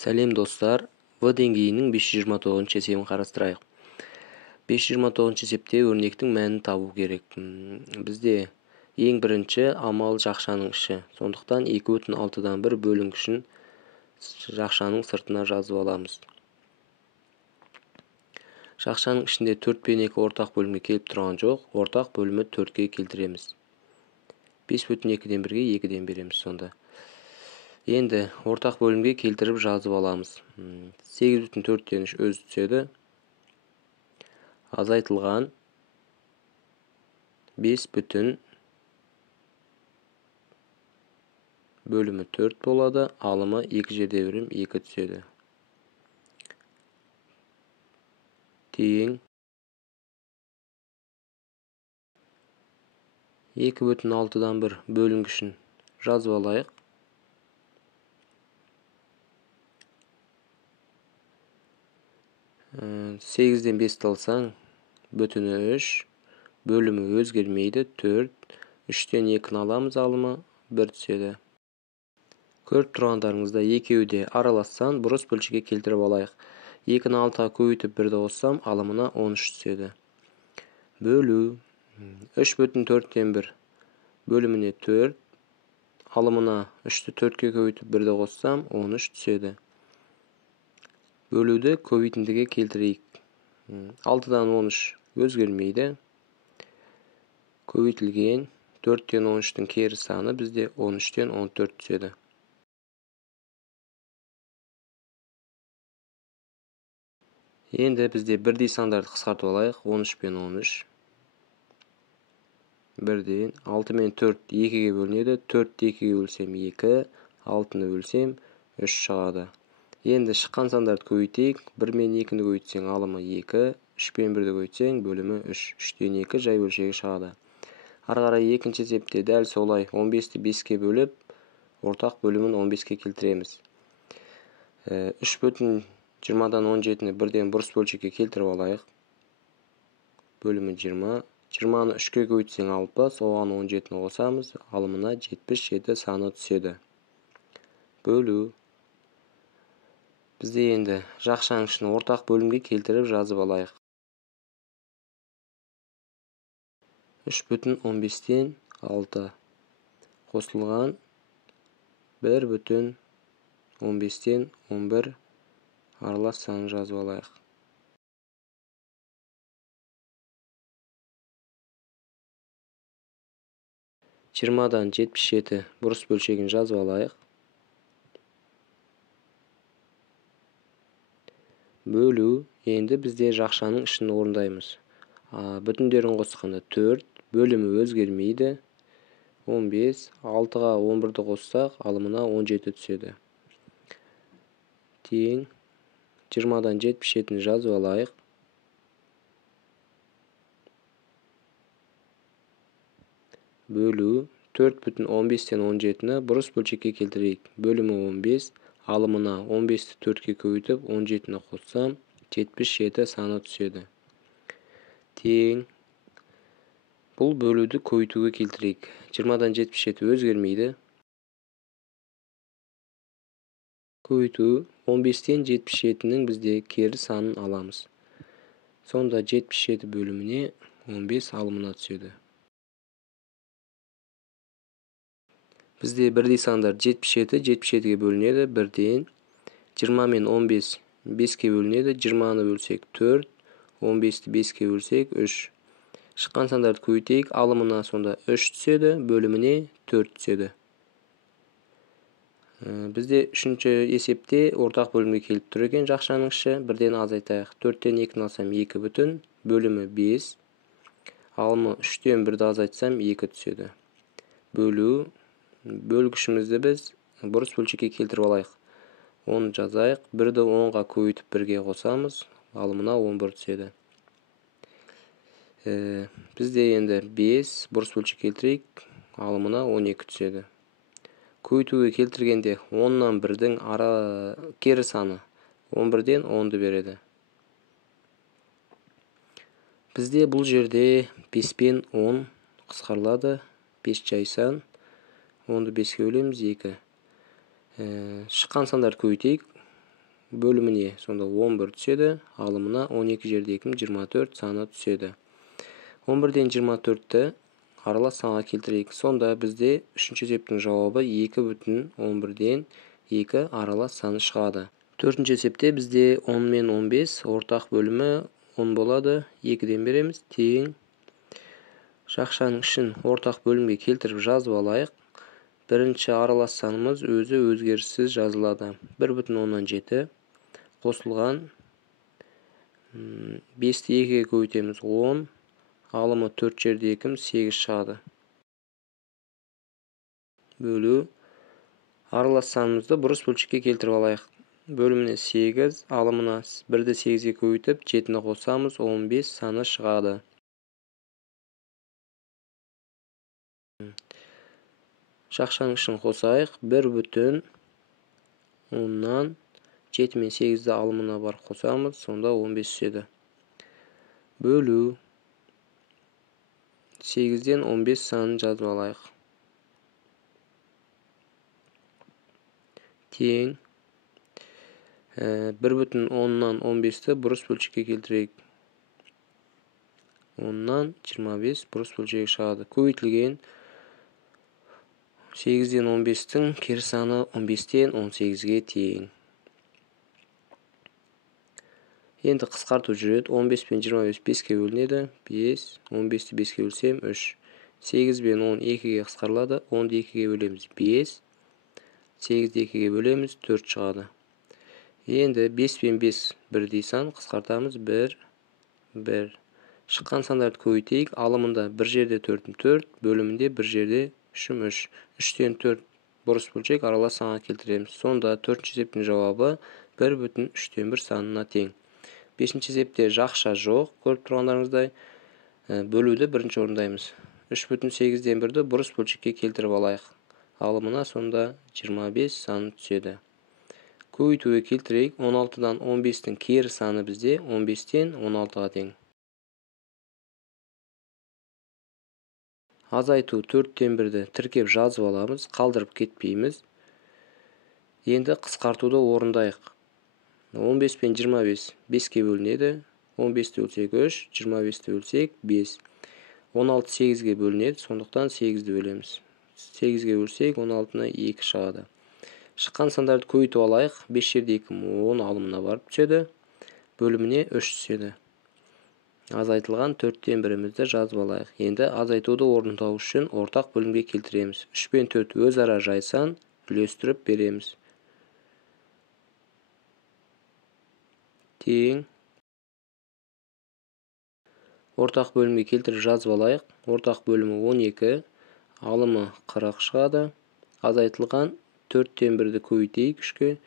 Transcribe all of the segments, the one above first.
Сәлем достар, V деңгейінің 529 есебін қарастырайық. 529 есепте өрнектің мәнін табу керек. Бізде ең бірінші амал жақшаның іші. Сондықтан 2/6-дан 1 бөлінгішін жақшаның сыртына жазып аламыз. Жақшаның ішінде 4 пен 2 ортақ бөлімге келіп тұрған жоқ. Ортақ бөлімі 4-ке келтіреміз. 5/2-ден 1-ге 2-ден береміз сонда. Енді ортақ бөлімге келтіріп жазып аламыз. 8/4-тен өзі түседі. Азайтылған 5 бөлімі 4 болады. Алымы 2 жерде берем 2 түседі. Тең 2/6-дан 1 бөлінгішін жазып алайық. 8-ден 5 алсаң, бүтіні 3, бөлімі өзгермейді, 4, 3-тен 2-ні аламыз, алымы 1 түседі. Көріп тұрғандарыңызда екеуі де аралассан, бұрыс бөлшекке келтіріп алайық. 2-ні 6-ға көбейтіп 1-ді қоссам, алымына 13 түседі. Бөлу 3/4-тен 1 бөліміне 4, алымына 3-ті 4-ке көбейтіп 1-ді қоссам, 13 түседі. Бөлуді көбейтіндіге келтірейік. 6-дан 13 өзгермейді. Көбейтілген 4-тен 13-тің кері саны бізде 13-тен 14 түседі. Енді бізде бірдей сандарды қысқартып алайық. 13 пен 13. Бірден 6 мен 4 2-ге бөлінеді. 4-ті 2-ге бөлсем 2, 6-ны бөлсем 3 шығады. Енді шыққан сандарды көбейтейік. 1 мен 2-ні көбейтсең алымы 2, 3 пен 1-ді көбейтсең бөлімі 3. 3-тен 2 жай бөлшегі шығады. Ары қарай екінші есепте дәл солай 15-ті 5-ке бөліп, ортақ бөлімін 15-ке келтіреміз. 3/20-дан 17-ні бірден бұрыс бөлшекке келтіріп алайық. Бөлімі 20. 20-ны 3-ке көбейтсең 60, оған 17-ні қосамыз, алымына 77 саны түседі. Бөлу. Бізде енді жақшаның ішін ортақ бөлімге келтіріп жазып алайық. 3/15-тен 6 қосылған 1/15-тен 11 аралас санын жазып алайық. 20-дан 77 бұрыс бөлшегін жазып алайық. Бөлу. Енді бізде жақшаның ішін орындаймыз. Бүтіндерін қосқанда 4, бөлімі өзгермейді. 15, 6-ға 11-ді қоссақ, алымына 17 түседі. Тең 20-дан 77-ні жазып алайық. Бөлу. 4/15-тен 17-ні бұрыс бөлшекке келтірейік. Бөлімі 15, алымына 15-ті 4-ке көбейтіп 17-ні қоссам, 77 саны түседі. Тең. Бұл бөлуді көбейтуге келтірейік. 20-дан 77 өзгермейді. Көбейту. 15-тен 77-нің бізде кері санын аламыз. Сонда 77 бөліміне 15 алымына түседі. Бізде бірдей сандар 77, 77-ге бөлінеді. Бірден 20 мен 15 5-ке бөлінеді. 20-ны бөлсек 4, 15-ті 5-ке бөлсек 3. Шыққан сандарды көбейтейік. Алымына сонда 3 түседі, бөліміне 4 түседі. Бізде үшінші есепте ортақ бөлімге келіп тұр екен жақшаның іші. Бірден азайтайық. 4-тен 2-ні алсам 2 бүтін, бөлімі 5. Алымы 3-тен 1-ді азайтсам 2 түседі. Бөлу. Бөлгішімізді біз бұрыс бөлшекке келтіріп алайық. 10 жазайық. 1-ді 10-ға көбейтіп 1-ге қосамыз, алымына 11 түседі. Бізде енді 5 бұрыс бөлшек келтірейік, алымына 12 түседі. Көбейтуге келтіргенде 10-нан 1-дің кері саны 11-ден 10-ды береді. Бізде бұл жерде 5 пен 10 қысқарылады. 5 жай сан. 10-ды 5-ке бөлеміз 2. Шыққан сандарды көбейтейік. Bölümüne sonda 11 түседі, алымына 12 жерде 2 24 саны түседі. 11-ден 24-ті аралас санға келтірейік. Сонда бізде үшінші есептің жауабы 2,11-ден 2 аралас саны шығады. Төртінші есепте бізде 10 мен 15 ортақ бөлімі 10 болады. 2-ден береміз. Тең. Жақшаның ішін ортақ бөлімге келтіріп жазып алайық. Бірінші аралас санымыз өзі өзгеріссіз жазылады. 1,7 қосылған 5-ті 2-ге көбейтеміз 10, алымы 4 жерде 2 8 шығады. Бөлу. Аралас санымызды бұрыс бөлшекке келтіріп алайық. Бөліміне 8, алымына 1-ді 8-ге көбейтіп 7-ні қосамыз, 15 саны шығады. Жақшаның ішін қосайық. 1,10-нан 7 мен 8-ді алымына бар қосамыз, сонда 15 түседі. Бөлу. 8-ден 15 санын жазып алайық. Тең. 1,10-нан 15-ті бұрыс бөлшекке келтірейік. 10-нан 25 бұрыс бөлшегі шығады. Көбейтілген 8-ден 15-тің кері саны 15-тен 18-ге тең. Енді қысқарту жүреді. 15 пен 25 5-ке бөлінеді. 5, 15-ті 5-ке бөлсем 3. 8 пен 10 2-ге қысқарылады. 10-ды 2-ге бөлеміз 5. 8-ді 2-ге бөлеміз 4 шығады. Енді 5 пен 5 бірдей сан, қысқартамыз 1, 1. Шыққан сандарды көбейтейік. Алымында 1 жерде 4-ім 4, бөлімінде 1 жерде 3-ім 3. 3-тен 4 бұрыс бөлшек аралас санға келтіреміз. Сонда 4-ші есептің жауабы 1,3-тен 1 санына тең. 5-ші есепте жақша жоқ. Көріп тұрғандарыңыздай бөлуді бірінші орындаймыз. 3,8-ден 1-ді бұрыс бөлшекке келтіріп алайық. Алымына сонда 25 саны түседі. Көбейтуге келтірейік. 16-дан 15-тің кері саны бізде 15-тен 16-ға тең. Азайту 4-тен 1-ді тіркеп жазып аламыз, қалдырып кетпейміз. Енді қысқартуды орындайық. 15 пен 25 5-ке бөлінеді. 15-ті бөлсек 3, 25-ті бөлсек 5. 16 8-ге бөлінеді, сондықтан 8-ді бөлеміз. 8-ге бөлсек 16-ны 2 шығады. Шыққан сандарды көбейтіп алайық. 5 жерде 2 10 алымына барып түседі. Бөліміне 3 түседі. Азайтылған 4-тен 1-імізді жазып алайық. Енді азайтуды орындау үшін ортақ бөлімге келтіреміз. 3 пен 4 өзара жайсан, үлестіріп береміз. Тең. Ортақ бөлімге келтіріп жазып алайық. Ортақ бөлімі 12, алымы 40 шығады. Азайтылған 4-тен 1-ді көбейтейік 3-ке.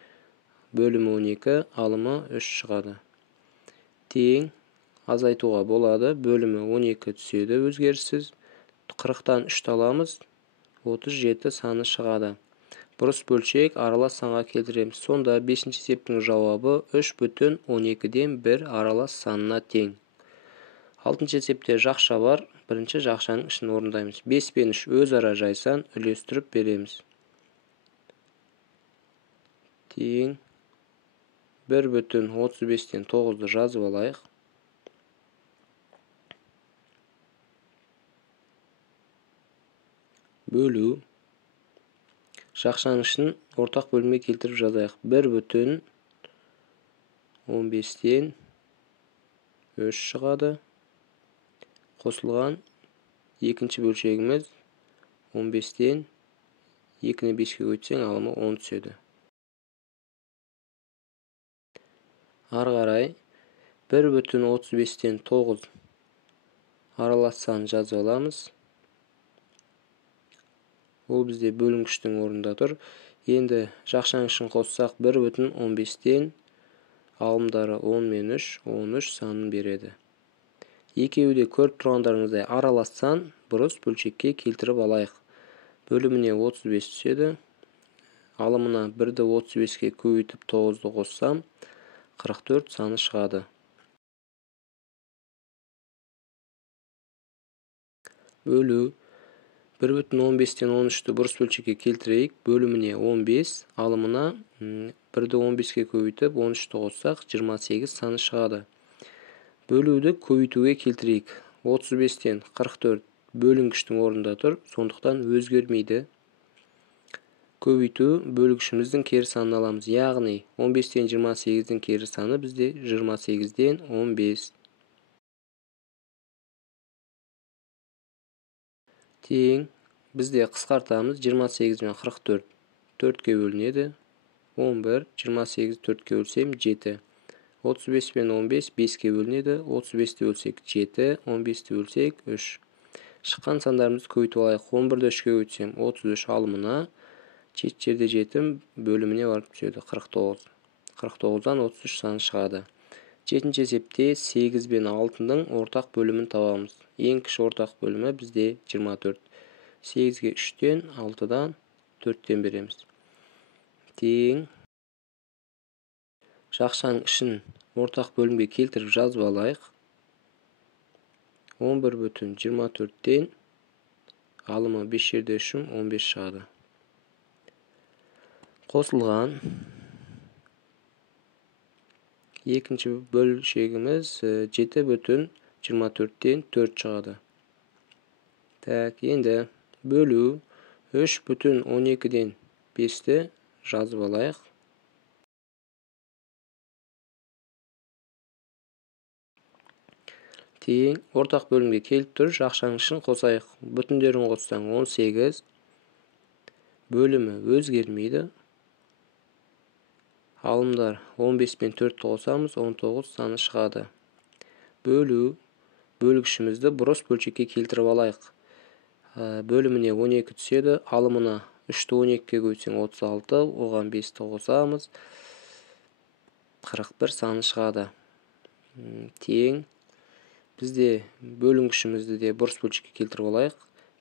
Бөлімі 12, алымы 3 шығады. Тең. Азайтуға болады. Бөлімі 12 түседі өзгеріссіз. 40-тан 3-ті аламыз. 37 саны шығады. Бұрыс бөлшек аралас санға келтіреміз. Сонда 5-ші есептің жауабы 3,12-ден 1 аралас санына тең. 6-ші есепте жақша бар. Бірінші жақшаның ішін орындаймыз. 5 пен 3 өзара жайсан, үлестіріп береміз. Тең. 1,35-тен 9-ды жазып алайық. Бөлу. Жақшаның ішін ортақ бөлімге келтіріп жазайық. 1,15-тен 3 шығады. Қосылған екінші бөлшегіміз 15-тен 2-ні 5-ке көйтсең алымы 10 түседі. Ары қарай 1,35-тен 9 аралас санын жазып аламыз. Ол бізде бөлінгіштің орнында тұр. Енді жақшаның ішін қоссақ 1,15-тен алымдары 10 мен 3, 13 санын береді. Екеуі де көріп тұрғандарыңыздай аралас сан, бұрыс бөлшекке келтіріп алайық. Бөліміне 35 түседі. Алымына 1-ді 35-ке көбейтіп 9-ды қоссам 44 саны шығады. Бөлу. 1,15'ten 13'tü burus bölçekке keltireyik. Bölümüne 15, alımına 1'de 15'ke көбейтip 13'tü qo'shsak 28 sany çıkады. Bölүүdü көбейтүүгө keltireyik. 35'ten 44 bölüngüçtün orunda tur, sonduktan özgermeydi. Көбейтүү bölgüçümüzdün keri sanını alamız. Yağni 15'ten 28'din keri sanı bizde 28'den 15. Teң bizde kıskartamız 28 bilen 44 4'ke bölünedi. 11, 28 4'ke bölsem 7. 35 bilen 15 5'ke bölünedi. 35'te bölsek 7, 15'te bölsek 3. Çıkan sanlarımızı köbeytip alayık. 11'de 3'ke köbeytsem 33 alımına 7'de 7 bölümüne varıp düşüyordu 49. 49'dan 33 sany çıkады. 7-nji esepte 8 bilen 6'nın ortak bölümünü tabamız. En kişi ortak bölümü bizde 24. 8'ge 3'ten 6'dan 4'ten beremiz. Teң Жакшаның işin ortak bölümge keltirip жазып alayık. 11,24'ten alımı 5'de 3'üm 15 çıkады. Qosulgan ekinci bölüşegimiz 7,24'ten 4 çıkады. Tak, endi bölүү 3,12'den 5'te жазып alayık. Teң ortak bölümge kelip tur, жакшаның işin qosayık. Bütünlerini qossang 18. Bölümü özgermeydi. Alımlar 15 bilen 4'tü qosamız 19 sany çıkады. Bölүү bölgüçümüzdü burus bölçekке keltirip alayık. Bölümüne 12 düşedi, alımına 3'te 12'ke köbeytseng 36, oğan 5'ti qosamız 41 sany çıkады. Teң bizde bölüngüçümüzdü de burus bölçekke keltirip alayık.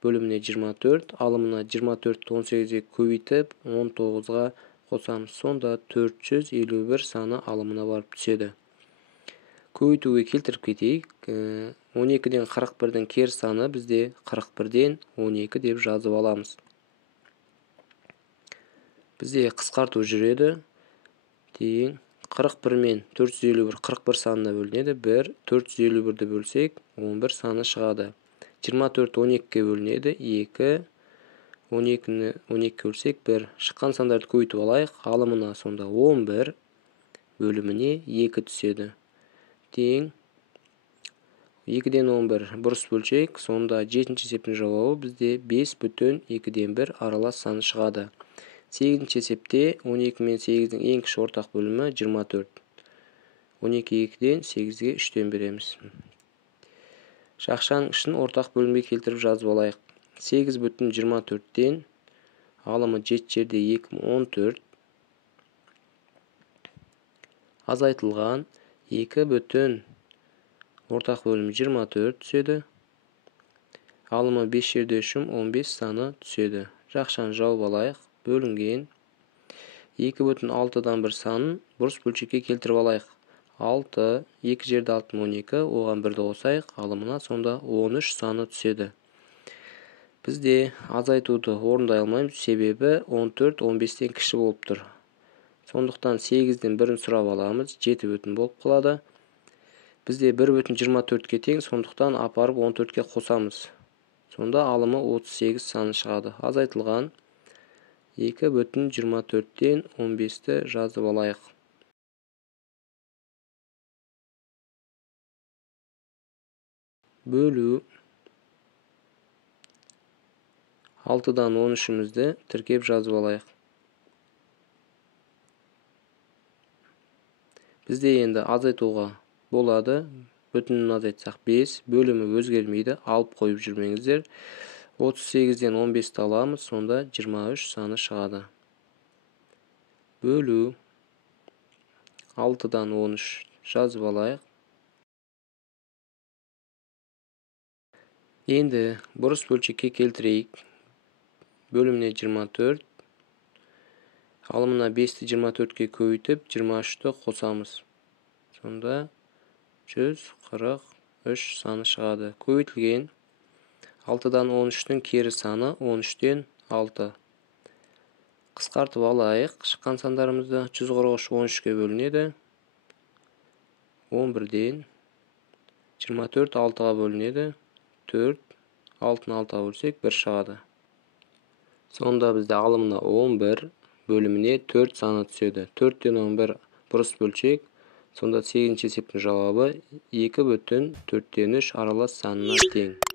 Bölümüne 24, alımına 24'te 18'e köbeytip 19'ga qosamız. Sonda 451 sany alımına barıp düşedi. Көбейтүүгө keltirip keteyik. 12'den 41'den keri sanı bizde 41'den 12 dep жазып alamız. Bizde kıskартуу жүреді. Teң 41 men 451 41 sanına bölünedi. 1 451'de bölsek 11 sany çıkады. 24 12'ke bölünedi. 2 12'ni 12'ke bölsek 1. Çıkan sandарды көбейтip alayık. Alımına sonda 11 bölümüne 2 düşedi. Teң 2'den 11 burus bölçek, sonda 7-nji eseptin jawabı bizde 5,2'den 1 aralас sany çıkады. 8-nji esepte 12 men 8'in en kişi ortak bölümü 24. 12 2'den 8'ge 3'ten beremiz. Жакшаның işin ortak bölümge keltirip жазып alayık. 8,24'ten alımı 7'de 214 azaytılgan 2 ortak bölümü 24 düşedi. Alımı 5'de 3'üm 15 sany düşedi. Жакшаны жауып alayık. Bölüngen 2,6'dan 1 sanın burus bölçekке keltirip alayık. 6, 2 jerde 6 12, oğan 1'de qosayık, alımına sonda 13 sany düşedi. Bizde azaytууdu orunday almayız, sebebi 14 15'ten kişi boluptur. Sonduktan 8'den 1'in surap alamız, 7 bolup kalады. Bizde 1,24'ke teң, sonduktan aparıp 14'ke qosamız. Sonda alımı 38 sany çıkады. Azaytılgan 2,24'ten 15'te жазып alayık. Bölүү 6'dan 13'ümüzde tirkep жазып alayık. Bizde endi azaytууга bolады. Bütünün azaytsak 5, bölümü özgermeydi. Alıp koyup жүрmеңиздер. 38'den 15'ti alamız, sonda 23 sany çıkады. Bölүү 6'dan 13 жазып alayık. Endi burus bölçekке keltireyik. Bölümüne 24, alımına 5'ti 24'ke köbeytip 23'tü qosamız. Sonda 143 sany çıkады. Көбейтилген 6'dan 13'tün keri sаны 13'ten 6. Qısqartып alayıq. Шыққан сандарымызда 143 13'ke bölünеді. 11'den 24 6'ga bölünеді. 4 6'ны 6'ga bölsek 1 шығады. Sonda bizde alımına 11 bölümüne 4 sаны түседі. 4'ten 11 бұрыс бөлсек, sonda 8-ci есептің жауабы 2/4-3 аралас санына тең.